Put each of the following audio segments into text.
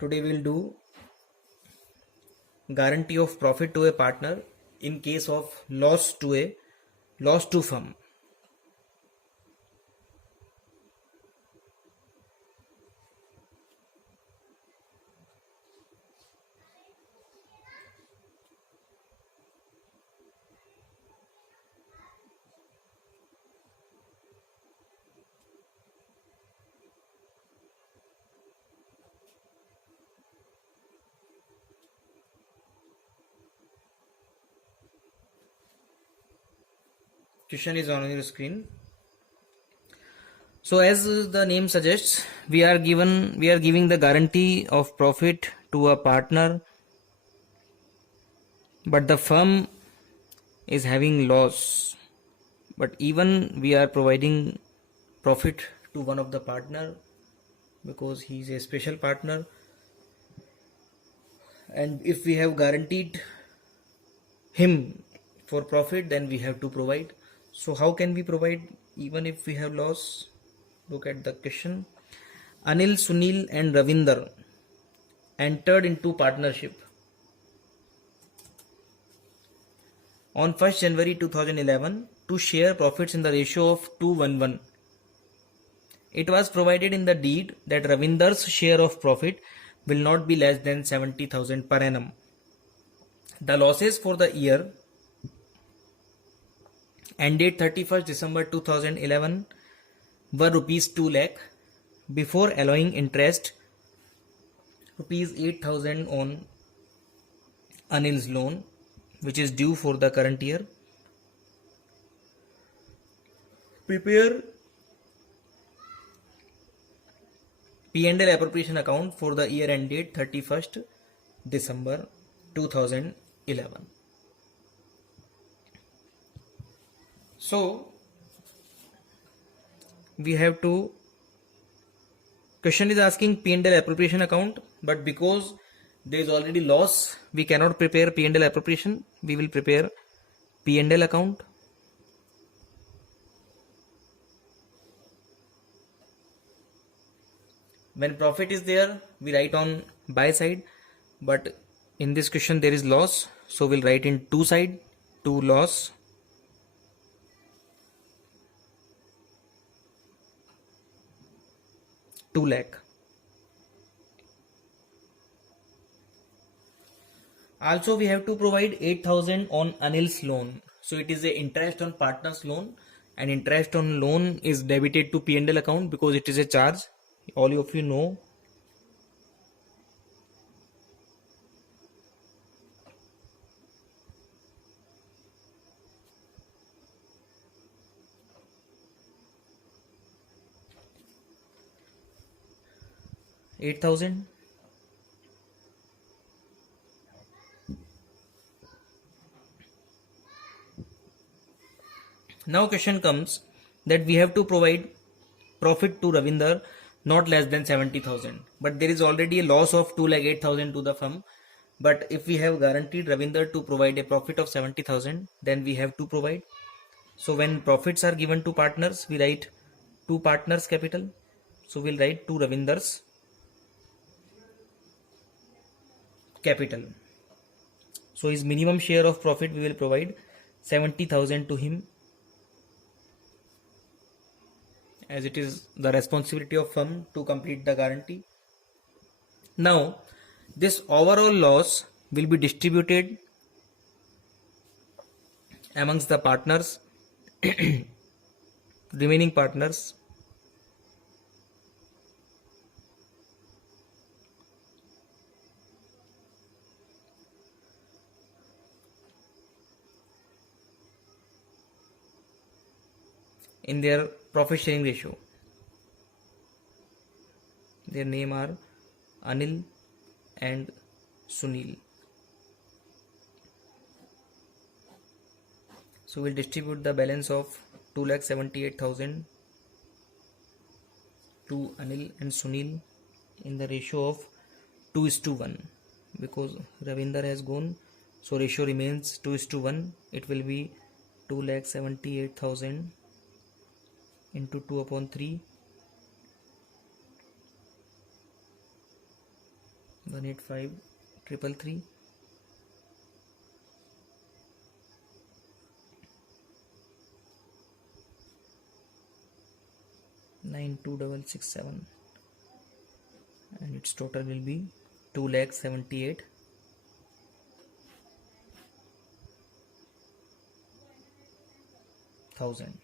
Today we'll do guarantee of profit to a partner in case of loss to firm. Question is on your screen. So as the name suggests, we are giving the guarantee of profit to a partner, but the firm is having loss. But even we are providing profit to one of the partner because he is a special partner, and if we have guaranteed him for profit, then we have to provide. So how can we provide even if we have loss? Look at the question. Anil, Sunil and Ravinder entered into partnership on 1st January 2011 to share profits in the ratio of 2:1:1. It was provided in the deed that Ravinder's share of profit will not be less than 70,000 per annum. The losses for the year ended 31st December 2011 were rupees 2 lakh before allowing interest rupees 8,000 on Anil's loan, which is due for the current year. Prepare P&L appropriation account for the year ended 31st December 2011. So we have to, question is asking P&L appropriation account, but because there is already loss, we cannot prepare P&L appropriation. We will prepare P&L account. When profit is there, we write on buy side, but in this question there is loss, so we'll write in to side, to loss. Two lakh. Also we have to provide 8,000 on Anil's loan. So it is a interest on partner's loan, and interest on loan is debited to P&L account because it is a charge. All of you know. $8,000. Now question comes that we have to provide profit to Ravinder not less than 70,000, but there is already a loss of 2,08,000 to the firm. But if we have guaranteed Ravinder to provide a profit of 70,000, then we have to provide. So when profits are given to partners, we write to partners capital. So we'll write to Ravinder's capital. So his minimum share of profit we will provide 70,000 to him, as it is the responsibility of firm to complete the guarantee. Now this overall loss will be distributed amongst the partners, remaining partners. In their profit sharing ratio. Their name are Anil and Sunil. So we'll distribute the balance of 2,78,000 to Anil and Sunil in the ratio of 2:1, because Ravinder has gone, so ratio remains 2:1. It will be 2,78,000 into 2/3 185,333. 92,667, and its total will be 2,78,000.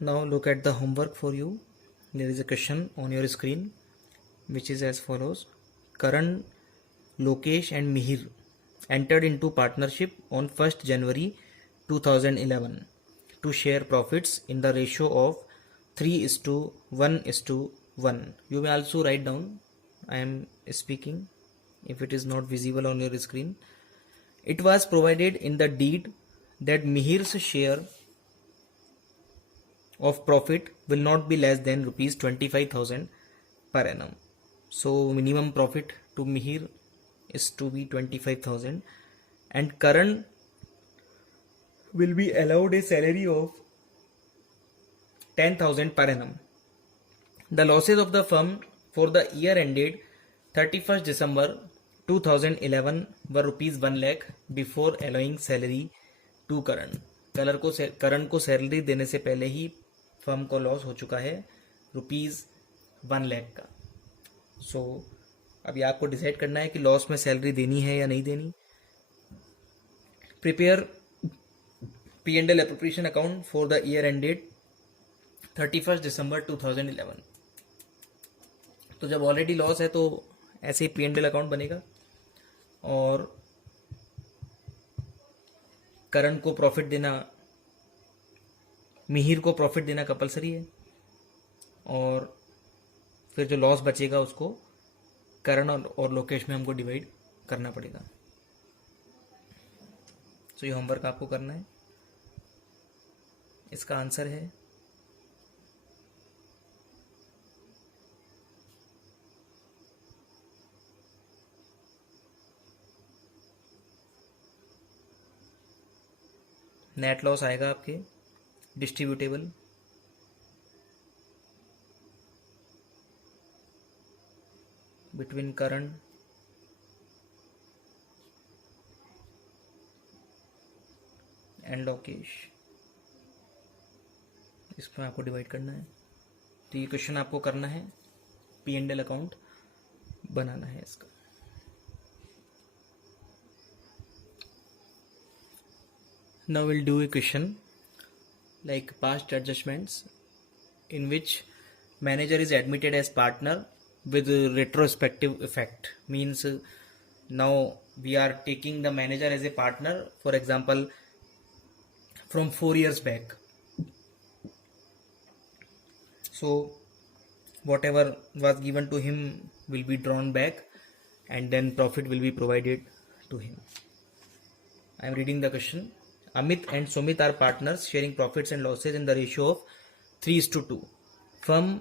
Now look at the homework for you. There is a question on your screen which is as follows. Karan, Lokesh and Mihir entered into partnership on 1st January 2011 to share profits in the ratio of 3:1:1. You may also write down. I am speaking if it is not visible on your screen. It was provided in the deed that Mihir's share of profit will not be less than rupees 25,000 per annum. So minimum profit to Mihir is to be 25,000, and Karan will be allowed a salary of 10,000 per annum. The losses of the firm for the year ended 31st December 2011 were rupees 1 lakh before allowing salary to Karan. करण को salary देने से पहले ही firm को loss हो चुका है rupees 1 lakh का. सो अभी आपको डिसाइड करना है कि लॉस में सैलरी देनी है या नहीं देनी. Prepare P&L appropriation account for the year ended 31st December 2011. तो जब ऑलरेडी लॉस है तो ऐसे ही P&L अकाउंट बनेगा और करण को प्रॉफिट देना, मिहिर को प्रॉफिट देना कंपलसरी है, और फिर जो लॉस बचेगा उसको करण और लोकेश में हमको डिवाइड करना पड़ेगा. तो ये होमवर्क आपको करना है. इसका आंसर है नेट लॉस आएगा आपके distributable between Karan and Lokesh. इसमें आपको डिवाइड करना है. तो ये क्वेश्चन आपको करना है, P&L अकाउंट बनाना है इसका. Now we'll do a question like past adjustments in which manager is admitted as partner with retrospective effect. Means now we are taking the manager as a partner, for example from 4 years back. So whatever was given to him will be drawn back and then profit will be provided to him. I am reading the question. Amit and Sumit are partners sharing profits and losses in the ratio of 3:2. Firm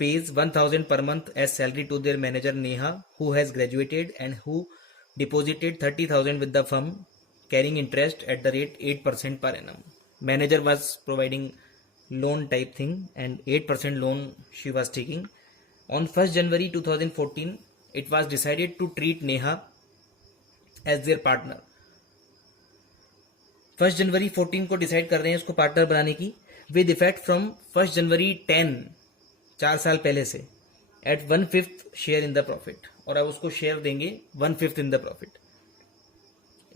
pays 1,000 per month as salary to their manager Neha, who has graduated and who deposited 30,000 with the firm, carrying interest at the rate 8% per annum. Manager was providing loan type thing and 8% loan she was taking. On 1st January 2014, it was decided to treat Neha as their partner. 1st जनवरी 14 को decide कर रहे हैं उसको partner बनाने की, with effect from 1st जनवरी 10, 4 साल पहले से, at 1/5 share in the profit. और अब उसको शेयर देंगे 1/5 in the profit.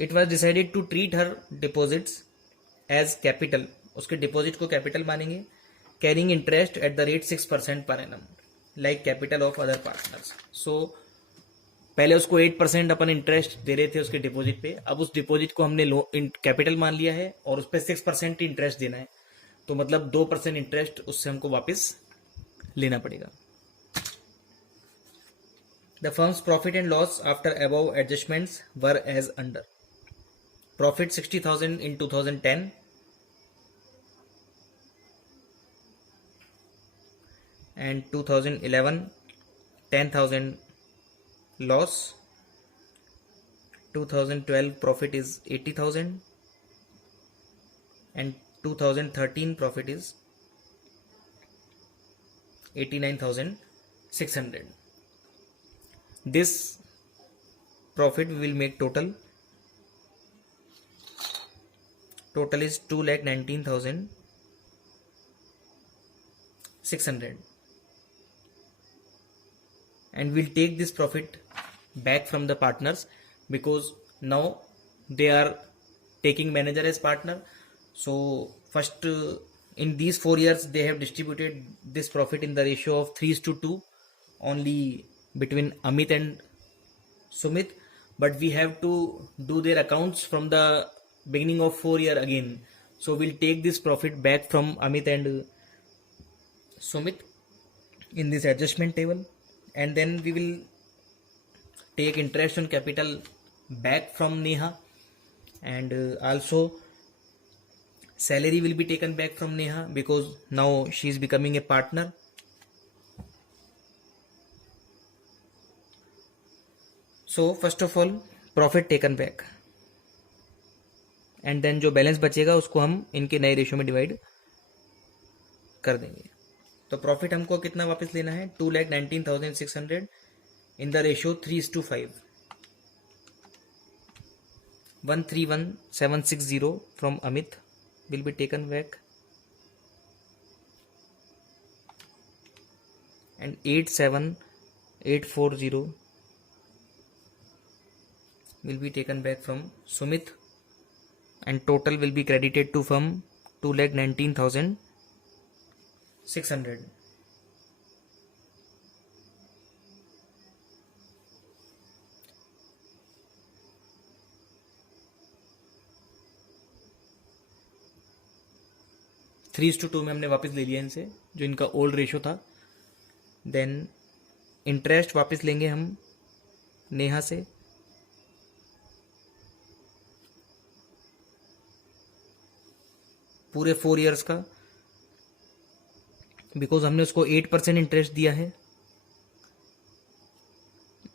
It was decided to treat her deposits as capital. उसके डिपॉजिट को कैपिटल मानेंगे. Carrying interest at the rate 6% per annum like capital of other partners. So पहले उसको 8% अपन interest दे रहे थे उसके डिपॉजिट पे, अब उस डिपॉजिट को हमने कैपिटल मान लिया है और उस पर 6% इंटरेस्ट देना है. तो मतलब 2% इंटरेस्ट उससे हमको वापस लेना पड़ेगा. The firm's profit and loss after above adjustments were as under. Profit 60,000 in 2010, and 2011 10,000 loss. 2012 profit is 80,000 and 2013 profit is 89,600. This profit we will make total is 2,19,600, and we'll take this profit back from the partners because now they are taking manager as partner. So first, in these 4 years they have distributed this profit in the ratio of 3:2 only between Amit and Sumit, but we have to do their accounts from the beginning of 4 year again. So we'll take this profit back from Amit and Sumit in this adjustment table, and then we will take interest on capital back from Neha, and also salary will be taken back from Neha because now she is becoming a partner. So first of all profit taken back, and then जो balance बचेगा उसको हम इनके नए ratio में divide कर देंगे. तो प्रॉफिट हमको कितना वापस लेना है, 2,19,600 in the ratio 3:5. 131,760 from Amit will be taken back, and 87,840 will be taken back from Sumit, and total will be credited to firm 2,19,600. Three is to two में हमने वापस ले लिया इनसे, जो इनका ओल्ड रेशो था. देन इंटरेस्ट वापस लेंगे हम नेहा से, पूरे 4 इयर्स का, बिकॉज हमने उसको 8% इंटरेस्ट दिया है,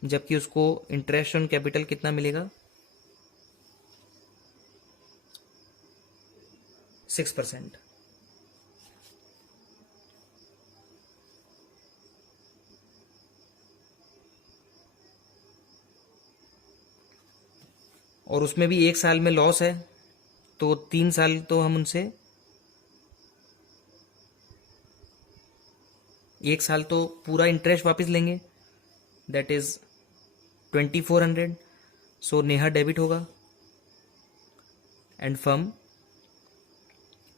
जबकि उसको इंटरेस्ट ऑन कैपिटल कितना मिलेगा, 6%. और उसमें भी 1 साल में लॉस है, तो 3 साल तो हम उनसे 1 साल तो पूरा इंटरेस्ट वापस लेंगे, that is 2,400. So Neha debit होगा एंड फर्म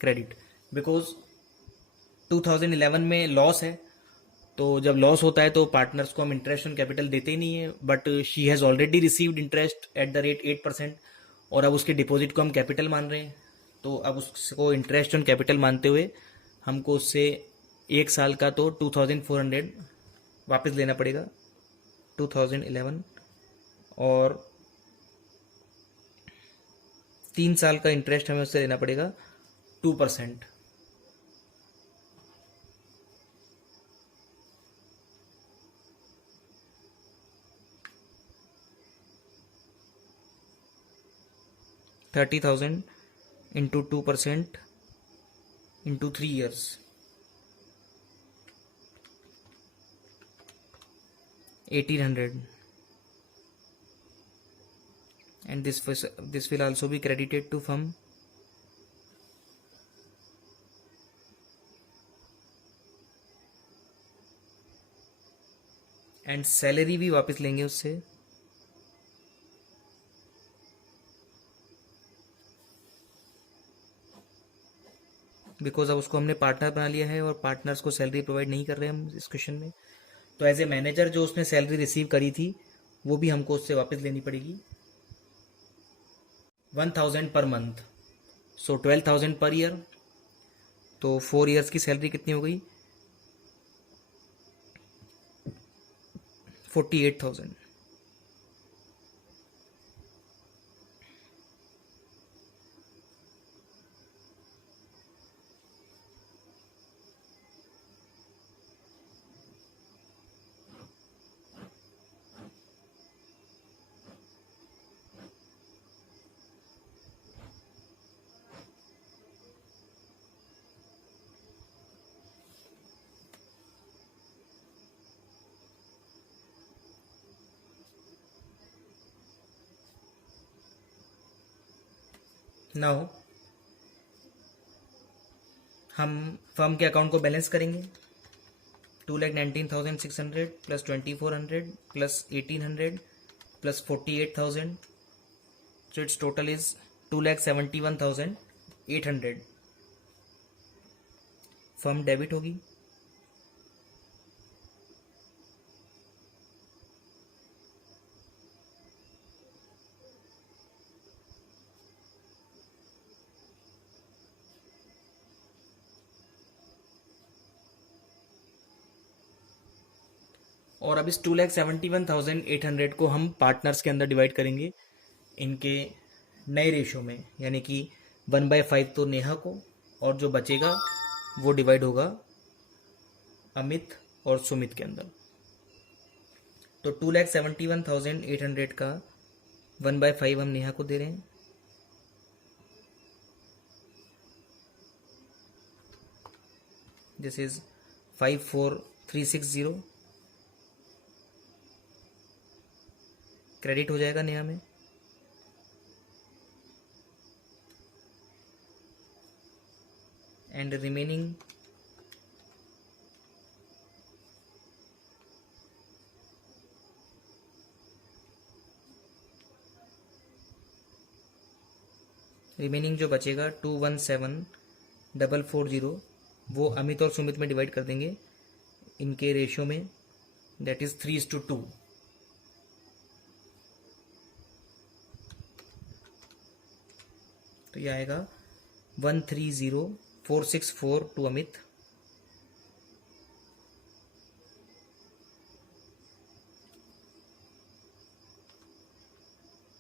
क्रेडिट, बिकॉज 2011 में लॉस है. तो जब लॉस होता है तो पार्टनर्स को हम इंटरेस्ट ऑन कैपिटल देते ही नहीं है, but she has already received interest at the rate 8%, और अब उसके डिपॉजिट को हम कैपिटल मान रहे हैं. तो अब उसको इंटरेस्ट ऑन कैपिटल मानते हुए हमको उससे 1 साल का तो 2,400 वापस लेना पड़ेगा 2011, और 3 साल का इंटरेस्ट हमें उससे लेना पड़ेगा 2%. $30,000 into 2% into 3 years, 1,800, and this will also be credited to firm. And salary भी वापस लेंगे उससे, बिकॉज अब उसको हमने पार्टनर बना लिया है और पार्टनर्स को सैलरी प्रोवाइड नहीं कर रहे हम इस क्वेश्चन में. तो एज ए मैनेजर जो उसने सैलरी रिसीव करी थी वो भी हमको उससे वापस लेनी पड़ेगी, 1,000 पर मंथ, सो 12,000 पर ईयर. तो 4 इयर्स की सैलरी कितनी हो गई, 48,000. नाउ हम फर्म के अकाउंट को बैलेंस करेंगे. 2,19,600 plus 2,400 plus 1,800 plus 48,000. So its total is 2,71,800. Firm debit होगी. और अब इस 2,71,800 को हम पार्टनर्स के अंदर डिवाइड करेंगे इनके नए रेशो में, यानी कि 1/5 तो नेहा को, और जो बचेगा वो डिवाइड होगा अमित और सुमित के अंदर. तो 2,71,800 का 1/5 हम नेहा को दे रहे हैं. This is 54,360. क्रेडिट हो जाएगा नेहा में. एंड रिमेनिंग जो बचेगा 217,440 वो अमित और सुमित में डिवाइड कर देंगे इनके रेशियो में, दैट इज 3:2. तो ये आएगा 130,464 to Amit,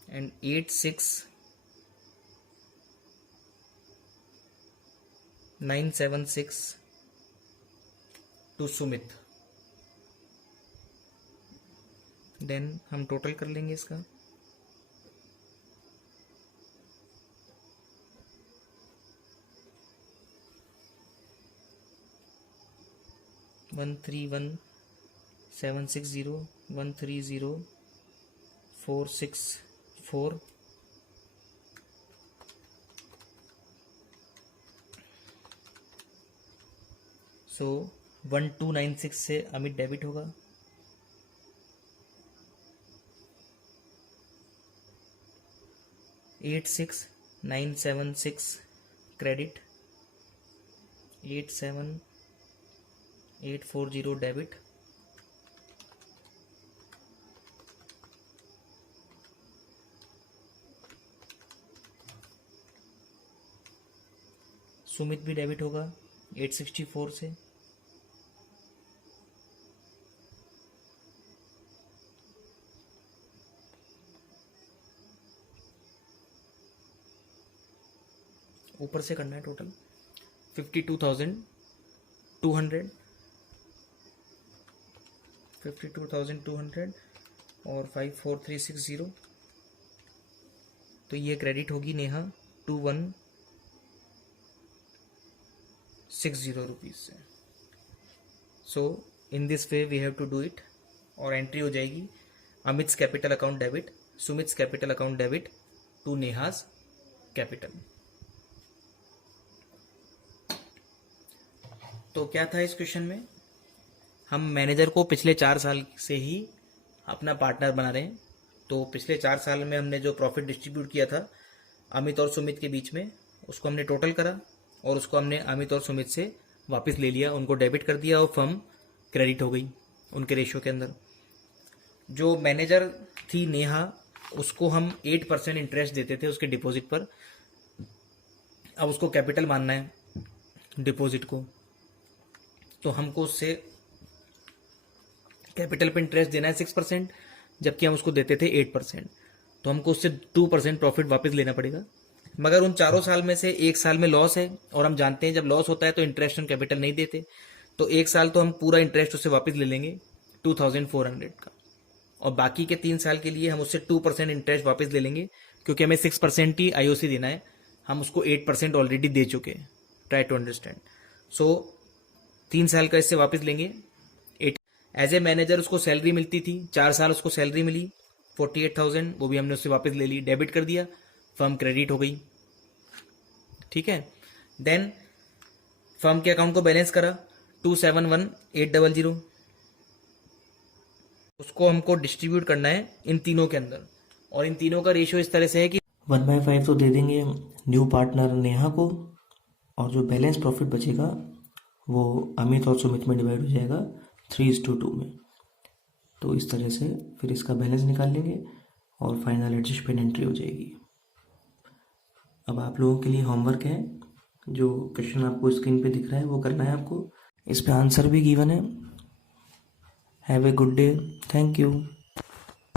and 86,976 to Sumit. Then हम टोटल कर लेंगे इसका. वन 130,760 130,464. सो 1296 से अमित डेबिट होगा. $86,976 क्रेडिट. 87,840 डेबिट. सुमित भी डेबिट होगा 864 से. ऊपर से करना है टोटल 52,200 और 54,360. तो ये क्रेडिट होगी नेहा 2,160 रुपीज से. So in this way we have to do it. और एंट्री हो जाएगी Amit's capital account debit, Sumit's capital account debit to Neha's capital. तो क्या था इस क्वेश्चन में, हम मैनेजर को पिछले 4 साल से ही अपना पार्टनर बना रहे हैं. तो पिछले 4 साल में हमने जो प्रॉफिट डिस्ट्रीब्यूट किया था अमित और सुमित के बीच में, उसको हमने टोटल करा और उसको हमने अमित और सुमित से वापस ले लिया, उनको डेबिट कर दिया और फर्म क्रेडिट हो गई उनके रेशियो के अंदर. जो मैनेजर थी नेहा, उसको हम 8% इंटरेस्ट देते थे उसके डिपॉजिट पर. अब उसको कैपिटल मानना है डिपॉजिट को, तो हमको उससे कैपिटल पे इंटरेस्ट देना है 6%, जबकि हम उसको देते थे 8%. तो हमको उससे 2% प्रॉफिट वापस लेना पड़ेगा. मगर उन 4 साल में से 1 साल में लॉस है, और हम जानते हैं जब लॉस होता है तो इंटरेस्ट ऑन कैपिटल नहीं देते. तो 1 साल तो हम पूरा इंटरेस्ट उससे वापस ले लेंगे 2,400 का, और बाकी के 3 साल के लिए हम उससे 2% इंटरेस्ट वापस ले लेंगे, क्योंकि हमें 6% ही आईओसी देना है. हम उसको 8% ऑलरेडी दे चुके हैं. Try to understand. सो 3 साल का इससे वापस लेंगे. एज ए मैनेजर उसको सैलरी मिलती थी, 4 साल उसको सैलरी मिली 48,000, वो भी हमने उससे वापस ले ली, डेबिट कर दिया, फर्म क्रेडिट हो गई. ठीक है। देन फर्म के अकाउंट को बैलेंस करा 271,800, उसको हमको डिस्ट्रीब्यूट करना है इन तीनों के अंदर, और इन तीनों का रेशियो इस तरह से है कि 1/5 तो दे देंगे न्यू पार्टनर नेहा को, और जो बैलेंस प्रॉफिट बचेगा वो अमित और सुमित में डिवाइड हो जाएगा 3:2 में। तो इस तरह से फिर इसका बैलेंस निकाल लेंगे और फाइनल एडजस्टमेंट एंट्री हो जाएगी। अब आप लोगों के लिए होमवर्क है, जो क्वेश्चन आपको स्क्रीन पे दिख रहा है वो करना है आपको। इस पे आंसर भी गिवन है। Have a good day, thank you.